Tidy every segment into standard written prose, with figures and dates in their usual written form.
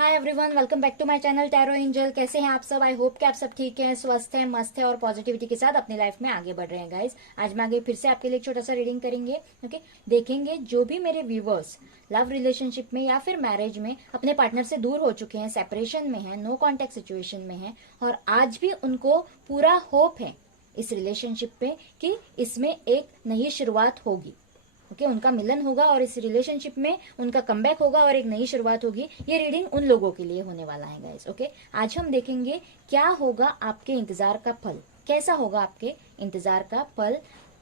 Hi everyone, welcome back to my channel tarot angel. कैसे हैं आप सब? आई होप कि आप सब ठीक हैं, स्वस्थ हैं, मस्त हैं और पॉजिटिविटी के साथ अपनी लाइफ में आगे बढ़ रहे हैं। गाइज, आज मैं आगे फिर से आपके लिए एक छोटा सा रीडिंग करेंगे। ओके, देखेंगे जो भी मेरे व्यूवर्स लव रिलेशनशिप में या फिर मैरिज में अपने पार्टनर से दूर हो चुके हैं, सेपरेशन में हैं, नो कॉन्टेक्ट सिचुएशन में हैं और आज भी उनको पूरा होप है इस रिलेशनशिप पे कि इसमें एक नई शुरुआत होगी। ओके, उनका मिलन होगा और इस रिलेशनशिप में उनका कमबैक होगा और एक नई शुरुआत होगी। ये रीडिंग उन लोगों के लिए होने वाला है गाइस। ओके, आज हम देखेंगे क्या होगा आपके इंतजार का फल, कैसा होगा आपके इंतजार का फल।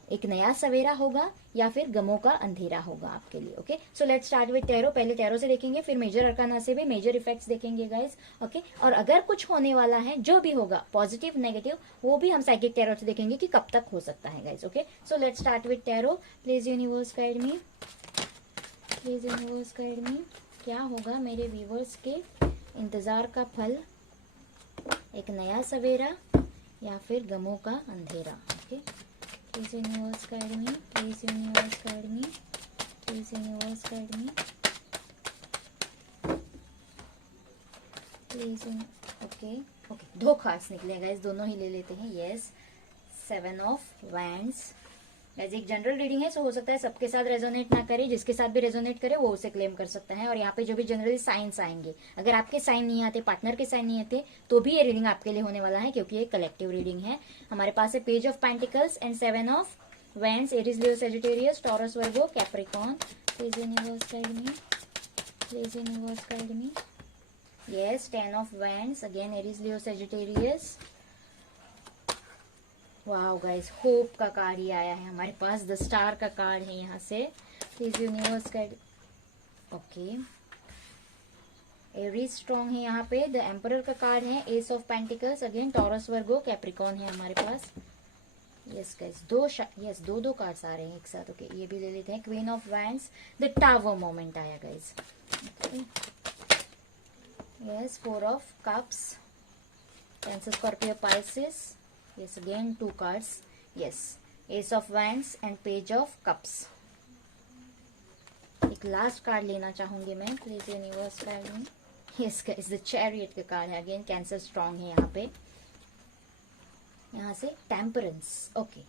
एक नया सवेरा होगा या फिर गमों का अंधेरा होगा आपके लिए। Okay, so let's start with tarot. पहले टैरो से देखेंगे, फिर मेजर अरकाना से भी मेजर इफेक्ट्स देखेंगे गाइस। ओके, और अगर कुछ होने वाला है, जो भी होगा पॉजिटिव नेगेटिव, वो भी हम साइकिक टैरो से देखेंगे कि कब तक हो सकता है guys. Okay, so let's start with tarot. Please universe guide me, please universe guide me. क्या होगा मेरे व्यूवर्स के इंतजार का फल, एक नया सवेरा या फिर गमों का अंधेरा। Okay, Please universe guide me. Please universe guide me. Please universe guide me. Please okay. दो कार्ड्स निकले गाइस, दोनों ही ले लेते हैं। Yes, 7 of wands. गाइस, एक जनरल रीडिंग है, सो हो सकता है सबके साथ रेजोनेट ना करे, जिसके साथ भी रेजोनेट करे वो उसे क्लेम कर सकता है। और यहाँ पे जो भी जनरली साइंस आएंगे, अगर आपके साइन नहीं आते, पार्टनर के साइन नहीं आते, तो भी ये रीडिंग आपके लिए होने वाला है, क्योंकि ये कलेक्टिव रीडिंग है। हमारे पास है page of pentacles and 7 of wands, Aries, Leo, Sagittarius, taurus, Virgo, Capricorn. Please universe guide me, please universe guide me. Yes, 10 of wands, again Aries, Leo, Sagittarius. Wow guys, hope का card ही आया है हमारे पास, the star का card है यहाँ से। Please universe guide. Okay, Aries strong है यहाँ पे, द एम्परर का कार्ड है, S of pentacles, again taurus, Virgo, Capricorn है हमारे पास। यस गाइस, दो कार्ड्स आ रहे हैं एक साथ। ओके, ये भी ले लेते हैं। Queen of wands, the tower moment आया guys. Yes, 4 of cups, Cancer, Scorpio, Pisces. Yes, again 2 cards. Yes, Ace of Wands and Page of Cups. एक लास्ट कार्ड लेना चाहूंगी मैं, please universe guide me. Yes guys, the chariot का card है, again cancer strong है यहाँ पे। यहाँ से टेम्परेंस, ओके,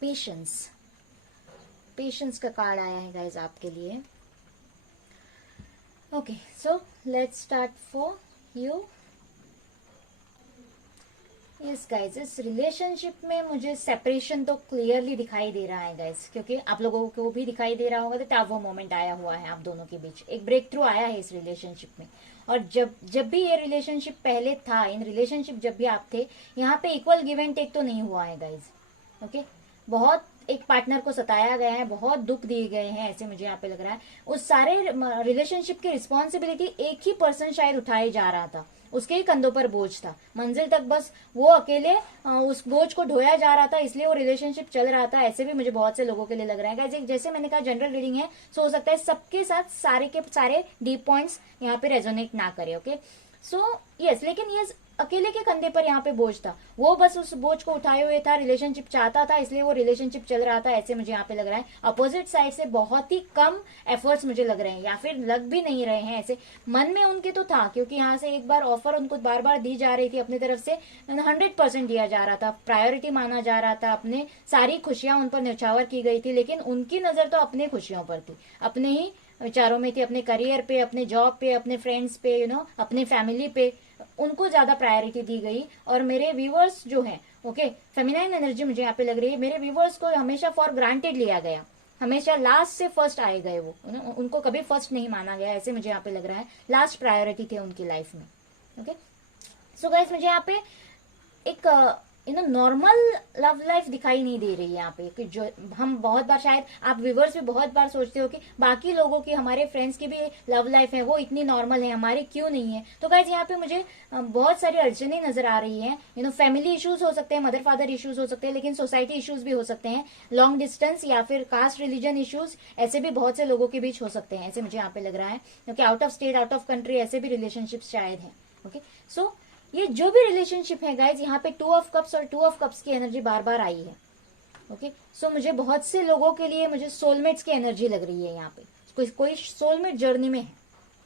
पेशेंस, पेशेंस का कार्ड आया है गाइस आपके लिए। Okay, so let's start for you. Yes guys, इस रिलेशनशिप में मुझे सेपरेशन तो क्लियरली दिखाई दे रहा है गाइज, क्योंकि आप लोगों को भी दिखाई दे रहा होगा, तो टावर मोमेंट आया हुआ है आप दोनों के बीच, एक ब्रेक थ्रू आया है इस रिलेशनशिप में। और जब भी ये रिलेशनशिप पहले था, इन रिलेशनशिप जब भी आप थे, यहाँ पे इक्वल गिव एंड टेक तो नहीं हुआ है गाइज। ओके, बहुत एक पार्टनर को सताया गया है, बहुत दुख दिए गए हैं, ऐसे मुझे यहाँ पे लग रहा है। उस सारे रिलेशनशिप की रिस्पॉन्सिबिलिटी एक ही पर्सन शायद उठाए जा रहा था, उसके ही कंधों पर बोझ था, मंजिल तक बस वो अकेले उस बोझ को ढोया जा रहा था, इसलिए वो रिलेशनशिप चल रहा था। ऐसे भी मुझे बहुत से लोगों के लिए लग रहा है। जैसे मैंने कहा, जनरल रीडिंग है, सो हो सकता है सबके साथ सारे के सारे डीप पॉइंट्स यहाँ पे रेजोनेट ना करे। ओके, सो यस, लेकिन ये अकेले के कंधे पर यहाँ पे बोझ था, वो बस उस बोझ को उठाए हुए था, रिलेशनशिप चाहता था, इसलिए वो रिलेशनशिप चल रहा था, ऐसे मुझे यहाँ पे लग रहा है। अपोजिट साइड से बहुत ही कम एफर्ट्स मुझे लग रहे हैं, या फिर लग भी नहीं रहे हैं, ऐसे मन में उनके तो था, क्योंकि यहाँ से एक बार ऑफर उनको बार बार दी जा रही थी, अपनी तरफ से 100% दिया जा रहा था, प्रायोरिटी माना जा रहा था, अपने सारी खुशियां उन पर न्यौछावर की गई थी, लेकिन उनकी नजर तो अपने खुशियों पर थी, अपने ही विचारों में थी, अपने करियर पे, अपने जॉब पे, अपने फ्रेंड्स पे, अपने फैमिली पे, उनको ज्यादा प्रायोरिटी दी गई। और मेरे व्यूवर्स जो हैं, ओके, फेमिनाइन एनर्जी मुझे यहाँ पे लग रही है, मेरे व्यूवर्स को हमेशा फॉर ग्रांटेड लिया गया, हमेशा लास्ट से फर्स्ट आए गए, वो उनको कभी फर्स्ट नहीं माना गया, ऐसे मुझे यहाँ पे लग रहा है। लास्ट प्रायोरिटी थे उनकी लाइफ में। ओके, सो गाइस, मुझे यहाँ पे एक नॉर्मल लव लाइफ दिखाई नहीं दे रही है यहाँ पे, कि जो हम बहुत बार, शायद आप व्यूवर्स भी बहुत बार सोचते हो कि बाकी लोगों की, हमारे फ्रेंड्स की भी लव लाइफ है, वो इतनी नॉर्मल है, हमारी क्यों नहीं है। तो गाइज, यहाँ पे मुझे बहुत सारी अड़चने नजर आ रही है। फैमिली इश्यूज हो सकते हैं, मदर फादर इश्यूज हो सकते हैं, लेकिन सोसाइटी इश्यूज भी हो सकते हैं, लॉन्ग डिस्टेंस या फिर कास्ट रिलीजन इश्यूज, ऐसे भी बहुत से लोगों के बीच हो सकते हैं, ऐसे मुझे यहाँ पे लग रहा है, क्योंकि out of state, out of country, ऐसे भी रिलेशनशिप शायद है। ओके, सो ये जो भी रिलेशनशिप है गाइज, यहाँ पे 2 ऑफ कप्स और 2 ऑफ कप्स की एनर्जी बार बार आई है। ओके, सो मुझे बहुत से लोगों के लिए मुझे सोलमेट्स की एनर्जी लग रही है यहाँ पे, कोई सोलमेट जर्नी में है।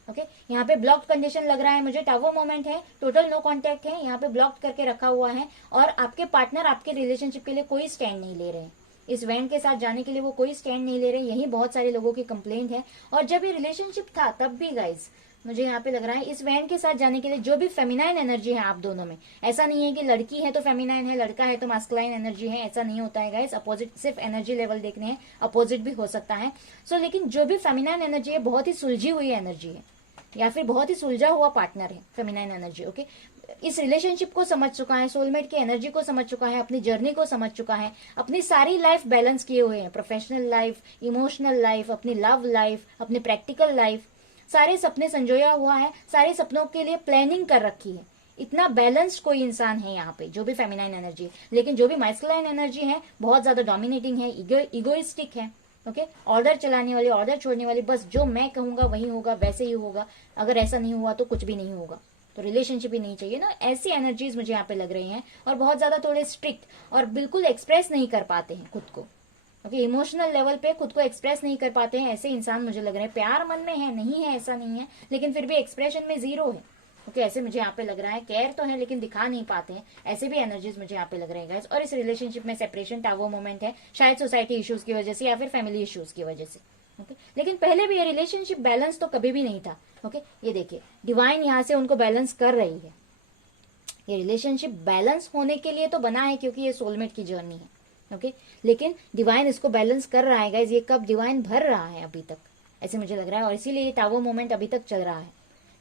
ओके यहाँ पे ब्लॉक्ड कंडीशन लग रहा है मुझे, टावर मोमेंट है, टोटल नो कांटेक्ट है, यहाँ पे ब्लॉक्ड करके रखा हुआ है, और आपके पार्टनर आपके रिलेशनशिप के लिए कोई स्टैंड नहीं ले रहे हैं, इस वैन के साथ जाने के लिए वो कोई स्टैंड नहीं ले रहे। यही बहुत सारे लोगों की कंप्लेंट है। और जब ये रिलेशनशिप था तब भी गाइज मुझे यहाँ पे लग रहा है इस वैन के साथ जाने के लिए जो भी फेमिनाइन एनर्जी है आप दोनों में, ऐसा नहीं है कि लड़की है तो फेमिनाइन है, लड़का है तो मास्कुलाइन एनर्जी है, ऐसा नहीं होता है गाइस। अपोजिट सिर्फ एनर्जी लेवल देखने हैं, अपोजिट भी हो सकता है। लेकिन जो भी फेमिनाइन एनर्जी है बहुत ही सुलझी हुई एनर्जी है, या फिर बहुत ही सुलझा हुआ पार्टनर है फेमिनाइन एनर्जी। ओके इस रिलेशनशिप को समझ चुका है, सोलमेट की एनर्जी को समझ चुका है, अपनी जर्नी को समझ चुका है, अपनी सारी लाइफ बैलेंस किए हुए हैं, प्रोफेशनल लाइफ, इमोशनल लाइफ, अपनी लव लाइफ, अपनी प्रैक्टिकल लाइफ, सारे सपने संजोया हुआ है, सारे सपनों के लिए प्लानिंग कर रखी है। इतना बैलेंस्ड कोई इंसान है यहाँ पे जो भी फेमिनाइन एनर्जी। लेकिन जो भी मास्कुलाइन एनर्जी है बहुत ज्यादा डोमिनेटिंग है, इगोइस्टिक है। ओके ऑर्डर चलाने वाली, ऑर्डर छोड़ने वाली, बस जो मैं कहूंगा वही होगा, वैसे ही होगा, अगर ऐसा नहीं हुआ तो कुछ भी नहीं होगा, तो रिलेशनशिप ही नहीं चाहिए ना, ऐसी एनर्जीज मुझे यहाँ पे लग रही हैं। और बहुत ज्यादा थोड़े स्ट्रिक्ट और बिल्कुल एक्सप्रेस नहीं कर पाते हैं खुद को। ओके इमोशनल लेवल पे खुद को एक्सप्रेस नहीं कर पाते हैं, ऐसे इंसान मुझे लग रहे हैं। प्यार मन में है, नहीं है ऐसा नहीं है, लेकिन फिर भी एक्सप्रेशन में जीरो है। ओके ऐसे मुझे यहाँ पे लग रहा है। केयर तो है लेकिन दिखा नहीं पाते हैं, ऐसे भी एनर्जीज मुझे यहाँ पे लग रहे हैं गाइस। और इस रिलेशनशिप में सेपरेशन, टावर मोमेंट है, शायद सोसाइटी इश्यूज की वजह से या फिर फैमिली इश्यूज की वजह से। ओके लेकिन पहले भी ये रिलेशनशिप बैलेंस तो कभी भी नहीं था। ओके ये देखिए डिवाइन यहाँ से उनको बैलेंस कर रही है। ये रिलेशनशिप बैलेंस होने के लिए तो बना है क्योंकि ये सोलमेट की जर्नी है। ओके लेकिन डिवाइन इसको बैलेंस कर रहा है गाइज। ये कब डिवाइन भर रहा है अभी तक, ऐसे मुझे लग रहा है, और इसीलिए ये टावर मोमेंट अभी तक चल रहा है।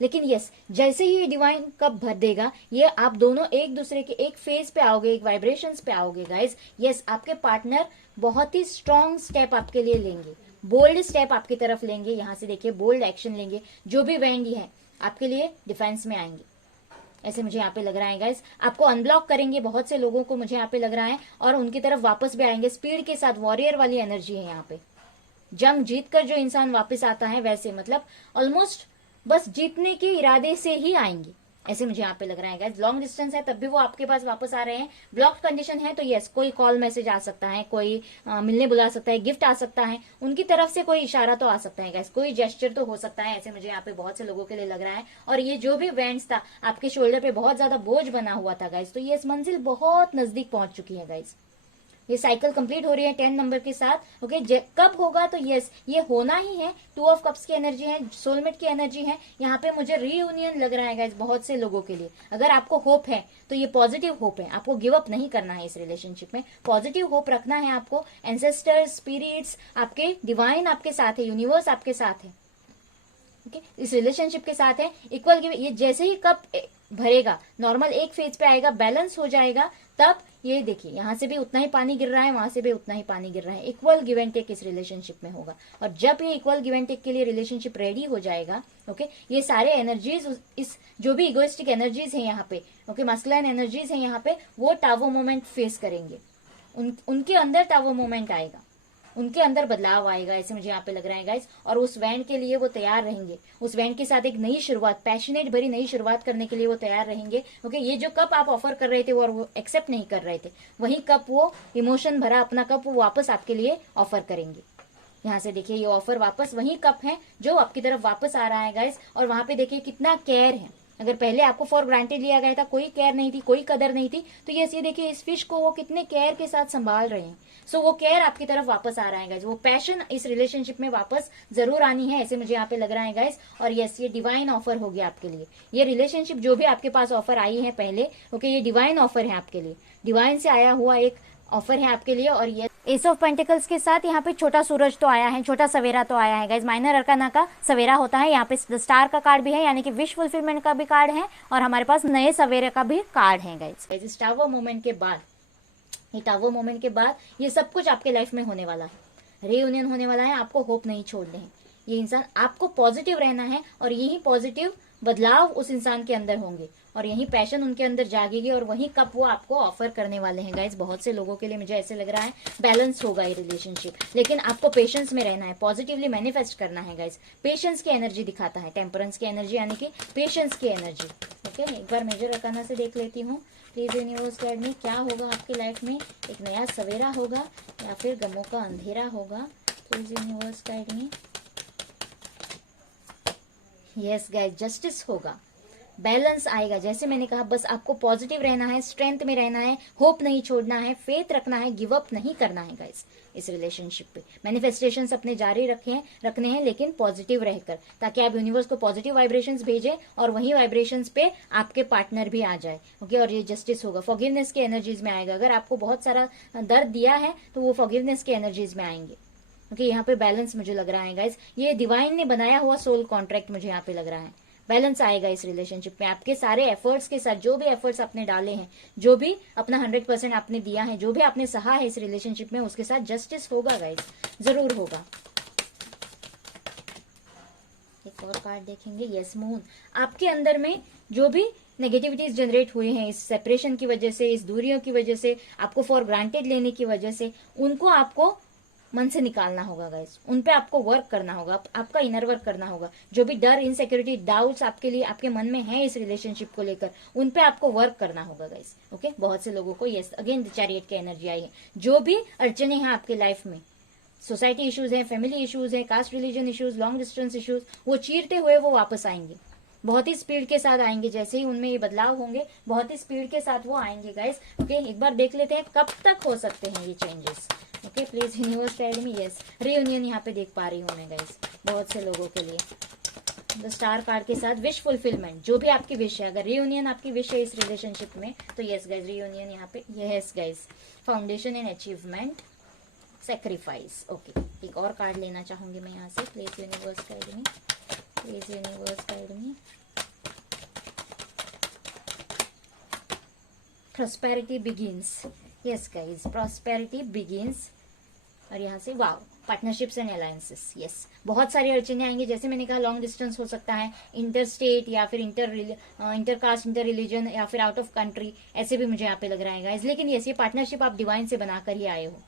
लेकिन यस जैसे ही ये डिवाइन कब भर देगा, ये आप दोनों एक दूसरे के एक फेज पे आओगे, एक वाइब्रेशंस पे आओगे गाइज। यस आपके पार्टनर बहुत ही स्ट्रॉन्ग स्टेप आपके लिए लेंगे, बोल्ड स्टेप आपकी तरफ लेंगे। यहाँ से देखिए बोल्ड एक्शन लेंगे, जो भी वेंडी है आपके लिए डिफेंस में आएंगे, ऐसे मुझे यहाँ पे लग रहा है गाइस। आपको अनब्लॉक करेंगे बहुत से लोगों को, मुझे यहाँ पे लग रहा है, और उनकी तरफ वापस भी आएंगे स्पीड के साथ। वॉरियर वाली एनर्जी है यहाँ पे, जंग जीत कर जो इंसान वापस आता है वैसे, मतलब ऑलमोस्ट बस जीतने के इरादे से ही आएंगे, ऐसे मुझे यहाँ पे लग रहा है गाइस। लॉन्ग डिस्टेंस है तब भी वो आपके पास वापस आ रहे हैं। ब्लॉक कंडीशन है तो यस कोई कॉल मैसेज आ सकता है, कोई मिलने बुला सकता है, गिफ्ट आ सकता है, उनकी तरफ से कोई इशारा तो आ सकता है गाइस, कोई जेस्चर तो हो सकता है, ऐसे मुझे यहाँ पे बहुत से लोगों के लिए लग रहा है। और ये जो भी वेंट्स था आपके शोल्डर पे बहुत ज्यादा बोझ बना हुआ था गाइस, तो ये इस मंजिल बहुत नजदीक पहुंच चुकी है गाइस। ये साइकिल कंप्लीट हो रही है 10 नंबर के साथ। ओके कब होगा तो यस ये होना ही है। 2 ऑफ कप्स की एनर्जी है, सोलमेट की एनर्जी है, यहाँ पे मुझे रीयूनियन लग रहा है गाइस बहुत से लोगों के लिए। अगर आपको होप है तो ये पॉजिटिव होप है, आपको गिव अप नहीं करना है इस रिलेशनशिप में, पॉजिटिव होप रखना है आपको। एंसेस्टर्स, स्पिरिट्स, आपके डिवाइन आपके साथ है, यूनिवर्स आपके साथ है। ओके इस रिलेशनशिप के साथ है। इक्वल गिव, ये जैसे ही कप भरेगा, नॉर्मल एक फेज पे आएगा, बैलेंस हो जाएगा, तब ये देखिए यहाँ से भी उतना ही पानी गिर रहा है, वहां से भी उतना ही पानी गिर रहा है। इक्वल गिव एंड टेक इस रिलेशनशिप में होगा। और जब ये इक्वल गिव एंड टेक के लिए रिलेशनशिप रेडी हो जाएगा, ओके ये सारे एनर्जीज, इस जो भी इगोइस्टिक एनर्जीज है यहाँ पे, ओके मास्कुलाइन एनर्जीज है यहाँ पे, वो टावर मोमेंट फेस करेंगे। उनके अंदर टावर मोमेंट आएगा, उनके अंदर बदलाव आएगा, ऐसे मुझे यहाँ पे लग रहा है गाइस। और उस वैन के लिए वो तैयार रहेंगे, उस वैन के साथ एक नई शुरुआत, पैशनेट भरी नई शुरुआत करने के लिए वो तैयार रहेंगे। ओके ये जो कप आप ऑफर कर रहे थे और वो एक्सेप्ट नहीं कर रहे थे, वही कप, वो इमोशन भरा अपना कप, वो वापस आपके लिए ऑफर करेंगे। यहाँ से देखिए ये ऑफर वापस वही कप है जो आपकी तरफ वापस आ रहा है गाइस। और वहां पे देखिए कितना केयर है। अगर पहले आपको फॉर ग्रांटेड लिया गया था, कोई केयर नहीं थी, कोई कदर नहीं थी, तो ये देखिए इस फिश को वो कितने केयर के साथ संभाल रहे हैं। सो वो केयर आपकी तरफ वापस आ रहा है गाइस, वो पैशन इस रिलेशनशिप में वापस जरूर आनी है, ऐसे मुझे यहाँ पे लग रहा है गाइस। और यस ये डिवाइन ऑफर हो गया आपके लिए। ये रिलेशनशिप जो भी आपके पास ऑफर आई है पहले, ओके ये डिवाइन ऑफर है आपके लिए, डिवाइन से आया हुआ एक ऑफर है आपके लिए। और ये एस ऑफ पेंटिकल्स के साथ यहाँ पे छोटा सूरज तो आया है, छोटा सवेरा तो आया है गाइज। माइनर अरकाना का सवेरा होता है, यहाँ पे स्टार का कार्ड भी है, यानी कि विश फुलफिलमेंट का भी कार्ड है, और हमारे पास नए सवेरे का भी कार्ड है गाइज। इस टावर मोमेंट के बाद, ये टावर मोमेंट के बाद ये सब कुछ आपके लाइफ में होने वाला है, रीयूनियन होने वाला है। आपको होप नहीं छोड़ने हैं, ये इंसान, आपको पॉजिटिव रहना है, और यही पॉजिटिव बदलाव उस इंसान के अंदर होंगे, और यही पैशन उनके अंदर जागेगी, और वही कप वो आपको ऑफर करने वाले हैं गाइज। बहुत से लोगों के लिए मुझे ऐसे लग रहा है बैलेंस होगा ये रिलेशनशिप, लेकिन आपको पेशेंस में रहना है, पॉजिटिवली मैनिफेस्ट करना है गाइज। पेशेंस की एनर्जी दिखाता है, टेम्परेंस की एनर्जी यानी कि पेशेंस की एनर्जी। ओके एक बार मेजर अरकाना से देख लेती हूँ। प्लीज यूनिवर्स गाइड में क्या होगा आपकी लाइफ में, एक नया सवेरा होगा या फिर गमों का अंधेरा होगा। प्लीज यूनिवर्स गाइड में यस गाइस, जस्टिस होगा, बैलेंस आएगा। जैसे मैंने कहा, बस आपको पॉजिटिव रहना है, स्ट्रेंथ में रहना है, होप नहीं छोड़ना है, फेथ रखना है, गिव अप नहीं करना है गाइस इस रिलेशनशिप पे। मैनिफेस्टेशंस अपने जारी रखने हैं लेकिन पॉजिटिव रहकर, ताकि आप यूनिवर्स को पॉजिटिव वाइब्रेशंस भेजें और वही वाइब्रेशंस पे आपके पार्टनर भी आ जाए। ओके, और ये जस्टिस होगा, फॉरगिवनेस की एनर्जीज में आएगा। अगर आपको बहुत सारा दर्द दिया है तो वो फॉरगिवनेस की एनर्जीज में आएंगे। ओके, यहाँ पे बैलेंस मुझे लग रहा है गाइस, ये डिवाइन ने बनाया हुआ सोल कॉन्ट्रैक्ट मुझे यहाँ पे लग रहा है। बैलेंस आएगा इस रिलेशनशिप में, आपके सारे एफर्ट्स के साथ, जो भी एफर्ट्स आपने डाले हैं, जो भी अपना 100% आपने दिया है, जो भी आपने सहा है इस रिलेशनशिप में, उसके साथ जस्टिस होगा गाइस, जरूर होगा। एक और कार्ड देखेंगे, यस मून। आपके अंदर में जो भी नेगेटिविटीज जनरेट हुए हैं इस सेपरेशन की वजह से, इस दूरियों की वजह से, आपको फॉर ग्रांटेड लेने की वजह से, उनको आपको मन से निकालना होगा गाइस। उन पे आपको वर्क करना होगा, आपका इनर वर्क करना होगा। जो भी डर, इनसिक्योरिटी, डाउट्स आपके लिए, आपके मन में है इस रिलेशनशिप को लेकर, उन पे आपको वर्क करना होगा गाइस। ओके, बहुत से लोगों को यस अगेन चैरियट की एनर्जी आई है। जो भी अड़चने हैं आपके लाइफ में, सोसाइटी इश्यूज हैं, फैमिली इश्यूज हैं, caste religion issues, long distance issues, वो चीरते हुए वो वापस आएंगे, बहुत ही स्पीड के साथ आएंगे। जैसे ही उनमें ये बदलाव होंगे, बहुत ही स्पीड के साथ वो आएंगे गाइस। ओके, एक बार देख लेते हैं कब तक हो सकते हैं ये changes. Okay, please universe guide me. Yes, reunion यहाँ पे देख पा रही हूँ मैं गाइस, बहुत से लोगों के लिए। द स्टार कार्ड के साथ विश फुलफिलमेंट, जो भी आपकी विश है, अगर रीयूनियन आपकी विश है इस रिलेशनशिप में, तो यस गाइस, रीयूनियन यहाँ पे। Yes guys, foundation and achievement, sacrifice. Okay, एक और कार्ड लेना चाहूंगी मैं यहाँ से। Please universe guide me, please universe guide me. Prosperity begins. Yes guys, prosperity begins. और यहाँ से वाव, पार्टनरशिप्स एंड अलायंसेस। यस, बहुत सारी अड़चने आएंगे। जैसे मैंने कहा, लॉन्ग डिस्टेंस हो सकता है, इंटर स्टेट या फिर इंटर कास्ट, इंटर रिलीजन, या फिर आउट ऑफ कंट्री, ऐसे भी मुझे यहाँ पे लग रहा है गाइज। लेकिन यस, ये पार्टनरशिप आप डिवाइन से बनाकर ही आए हो।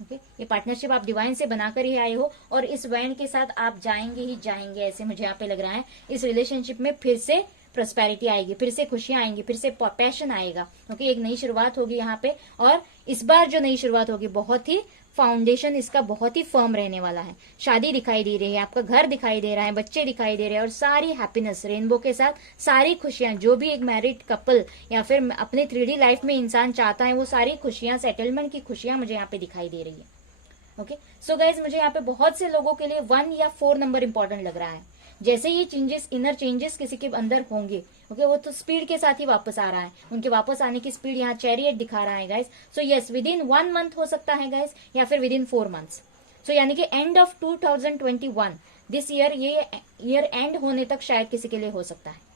ओके, ये पार्टनरशिप आप डिवाइन से बनाकर ही आए हो, और इस वैन के साथ आप जाएंगे ही जाएंगे, ऐसे मुझे यहाँ पे लग रहा है। इस रिलेशनशिप में फिर से प्रॉस्पेरिटी आएगी, फिर से खुशियां आएंगी, फिर से पैशन आएगा। ओके, एक नई शुरुआत होगी यहाँ पे, और इस बार जो नई शुरुआत होगी, बहुत ही फाउंडेशन इसका बहुत ही फर्म रहने वाला है। शादी दिखाई दे रही है, आपका घर दिखाई दे रहा है, बच्चे दिखाई दे रहे हैं, और सारी हैप्पीनेस रेनबो के साथ, सारी खुशियां, जो भी एक मैरिड कपल या फिर अपने 3D लाइफ में इंसान चाहता है, वो सारी खुशियां, सेटलमेंट की खुशियां मुझे यहाँ पे दिखाई दे रही है। ओके, सो गाइज, मुझे यहाँ पे बहुत से लोगों के लिए 1 या 4 नंबर इंपॉर्टेंट लग रहा है। जैसे ये चेंजेस, इनर चेंजेस किसी के अंदर होंगे, ओके, वो तो स्पीड के साथ ही वापस आ रहा है। उनके वापस आने की स्पीड यहाँ चैरियट दिखा रहा है guys. So yes, with in 1 month हो सकता है गाइस, या फिर विद इन 4 मंथ्स। सो यानी कि एंड ऑफ 2021, दिस ईयर, ये ईयर एंड होने तक शायद किसी के लिए हो सकता है।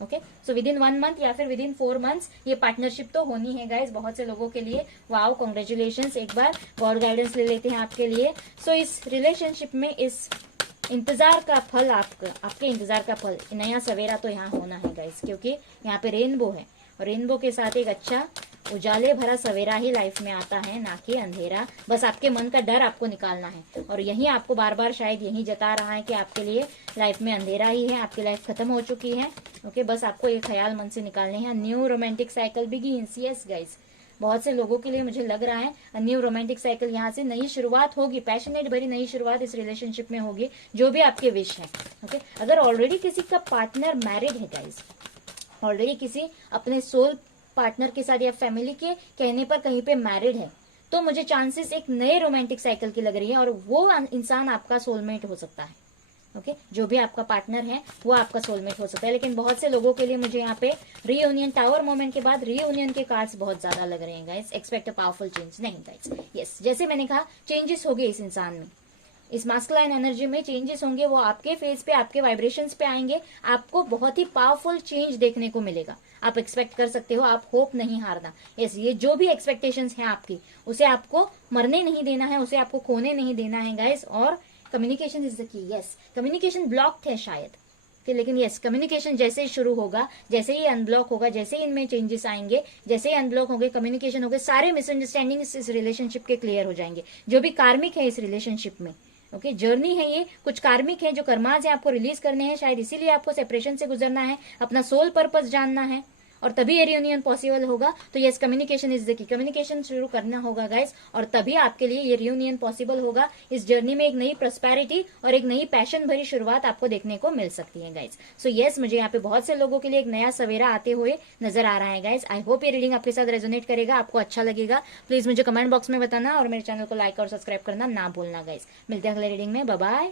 Okay, so with in 1 month या फिर विद इन 4 मंथ्स ये पार्टनरशिप तो होनी है गाइस, बहुत से लोगों के लिए। Wow, congratulation. एक बार गॉड गाइडेंस ले लेते हैं आपके लिए। सो इस रिलेशनशिप में, इस इंतजार का फल, आपके इंतजार का फल, नया सवेरा तो यहाँ होना है गाइस, क्योंकि यहाँ पे रेनबो है, और रेनबो के साथ एक अच्छा उजाले भरा सवेरा ही लाइफ में आता है, ना कि अंधेरा। बस आपके मन का डर आपको निकालना है, और यही आपको बार बार शायद यही जता रहा है कि आपके लिए लाइफ में अंधेरा ही है, आपकी लाइफ खत्म हो चुकी है। ओके, बस आपको ये ख्याल मन से निकालने हैं। New romantic cycle begins. Yes guys, बहुत से लोगों के लिए मुझे लग रहा है न्यू रोमांटिक साइकिल, यहाँ से नई शुरुआत होगी, पैशनेट भरी नई शुरुआत इस रिलेशनशिप में होगी, जो भी आपके विश है। ओके, अगर ऑलरेडी किसी का पार्टनर मैरिड है गाइस, ऑलरेडी किसी अपने सोल पार्टनर के साथ या फैमिली के कहने पर कहीं पे मैरिड है, तो मुझे चांसेस एक नए रोमांटिक साइकिल की लग रही है, और वो इंसान आपका सोलमेट हो सकता है। ओके, जो भी आपका पार्टनर है वो आपका सोलमेट हो सकता है। लेकिन बहुत से लोगों के लिए मुझे यहाँ पे रीयूनियन, टावर मोमेंट के बाद रीयूनियन के कार्ड्स बहुत ज्यादा लग रहे हैं guys. Expect a powerful change. नहीं गाइस, यस, जैसे मैंने कहा, चेंजेस होंगे इस इंसान में, इस मास्कुलाइन एनर्जी में चेंजेस होंगे, वो आपके फेस पे, आपके वाइब्रेशंस पे आएंगे, आपको बहुत ही पावरफुल चेंज देखने को मिलेगा। आप एक्सपेक्ट कर सकते हो, आप होप नहीं हारना। यस, ये जो भी एक्सपेक्टेशंस हैं आपकी, उसे आपको मरने नहीं देना है, उसे आपको खोने नहीं देना है गाइस। और communication is the key. Yes, communication blocked है शायद, लेकिन यस, कम्युनिकेशन जैसे ही शुरू होगा, जैसे ही अनब्लॉक होगा, जैसे ही इनमें चेंजेस आएंगे, जैसे ही अनब्लॉक होंगे, कम्युनिकेशन होंगे, सारे मिसअंडरस्टैंडिंग इस रिलेशनशिप के क्लियर हो जाएंगे। जो भी कार्मिक है इस रिलेशनशिप में, ओके, जर्नी है ये, कुछ कार्मिक है, जो कर्माज है आपको रिलीज करने हैं, शायद इसीलिए आपको सेपरेशन से गुजरना है, अपना सोल पर्पस जानना है। और तभी ये रियूनियन पॉसिबल होगा। तो yes, communication is the key, communication शुरू करना होगा गाइस, और तभी आपके लिए ये रियूनियन पॉसिबल होगा। इस जर्नी में एक नई प्रॉस्पेरिटी और एक नई पैशन भरी शुरुआत आपको देखने को मिल सकती है गाइस। सो यस, मुझे यहाँ पे बहुत से लोगों के लिए एक नया सवेरा आते हुए नजर आ रहा है गाइस। आई होप ये रीडिंग आपके साथ रेजोनेट करेगा, आपको अच्छा लगेगा। प्लीज मुझे कमेंट बॉक्स में बताना और मेरे चैनल को लाइक और सब्सक्राइब करना ना भूलना गाइस। मिलते हैं अगले रीडिंग में, बाय बाय।